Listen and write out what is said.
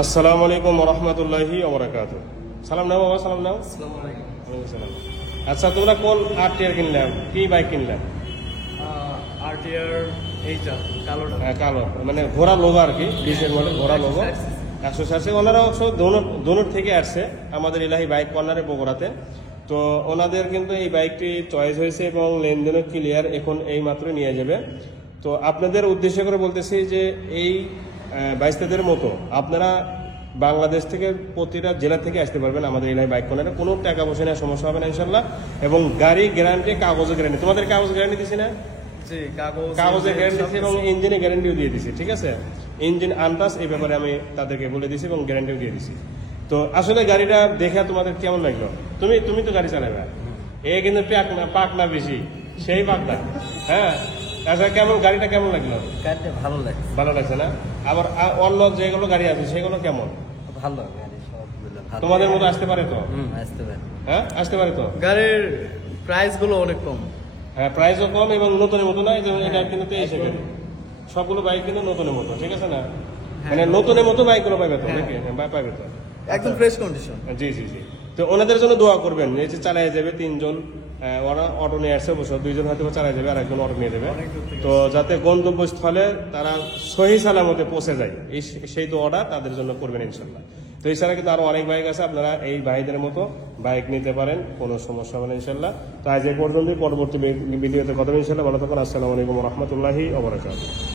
আসসালামু আলাইকুম ওয়া রাহমাতুল্লাহি ওয়া বারাকাতুহু। সালাম নাও বাবা, সালাম নাও। আসসালামু আলাইকুম। ওয়ালাইকুম সালাম। আচ্ছা, তোমরা কোন আরটিআর কিনলাম, কি বাইক কিনলাম? আরটিআর এইটা কালোটা। হ্যাঁ, কালো, মানে ঘোড়া লোগো আর কি, ডিজেল মডেল ঘোড়া লোগো 160। ওনারা অবশ্য দোনোর থেকে আসছে আমাদের ইলাহি বাইক কর্নারে বগুড়াতে। তো ওনাদের কিন্তু এই বাইকটি চয়েস হয়েছে এবং লেনদেনও ক্লিয়ার, এখন এই মাত্র নিয়ে যাবে। তো আপনাদের উদ্দেশ্য করে বলতেছি যে এই বাইস্তাদের মতো আপনারা বাংলাদেশ থেকে প্রতিটা জেলা থেকে আসতে পারবেন আমাদের ইলাহি বাইক কর্নারে। কোনো টাকা পয়সা নেওয়ার সমস্যা হবে না ইনশাল্লাহ। এবং গাড়ি গ্যারান্টি, কাগজের গ্যারান্টি, তোমাদের কাগজ গ্যারান্টি দিছি না? জি, কাগজের গ্যারান্টি এবং ইঞ্জিনের গ্যারান্টিও দিয়ে দিছি, ঠিক আছে? ইঞ্জিন আনটাস, এই ব্যাপারে আমি তাদেরকে বলে দিছি এবং গ্যারান্টিও দিয়ে দিছি। তো আসলে গাড়িটা দেখে তোমাদের কেমন লাগলো? তুমি তো গাড়ি চালাবে, এ কিন্তু পাক না বেশি, সেই পাকটা। হ্যাঁ, আচ্ছা, কেমন গাড়িটা কেমন লাগলো? গাড়িটা ভালো লাগে। ভালো লাগছে না? আবার অন্য যেগুলো গাড়ি আছে সেগুলো কেমন? ভালো গাড়ি সবগুলো ভালো। তোমাদের মতো আসতে পারে তো? আসতে পারে। হ্যাঁ, আসতে পারে তো। গাড়ির প্রাইস গুলো অনেক কম। হ্যাঁ, প্রাইসও কম এবং নতুনের মতো না। এটা কিন্তু 23 গাড়ি, সবগুলো বাইক কিন্তু নতুনের মতো, ঠিক আছে না? মানে নতুনের মতো বাইকগুলো পাইবে তো নাকি? হ্যাঁ, পাইবে তো একদম ফ্রেশ কন্ডিশন। জি জি জি। তো ওনাদের জন্য দোয়া করবেন, এই যে চালাই যাবে 3 জন, ওরা অটো নিয়ে আসছে অবশ্য, 2 জন হয়তো চালাই যাবে আর একজন অটো নিয়ে যাবে। তো যাতে গন্তব্যস্থলে তারা সহি সালামতে পৌঁছে যায়, সেই দোয়াটা তাদের জন্য করবেন ইনশাল্লাহ। তো এছাড়া কিন্তু আরো অনেক বাইক আছে, আপনারা এই ভাইদের মতো বাইক নিতে পারেন, কোনো সমস্যা হবে না ইনশাল্লাহ। তো আজ এই পর্যন্তই, পরবর্তী ভিডিওতে কথা বলবো ইনশাল্লাহ। ভালো থাকুন। আসসালামু আলাইকুম ওয়া রাহমাতুল্লাহি ওয়া বারাকাতুহু।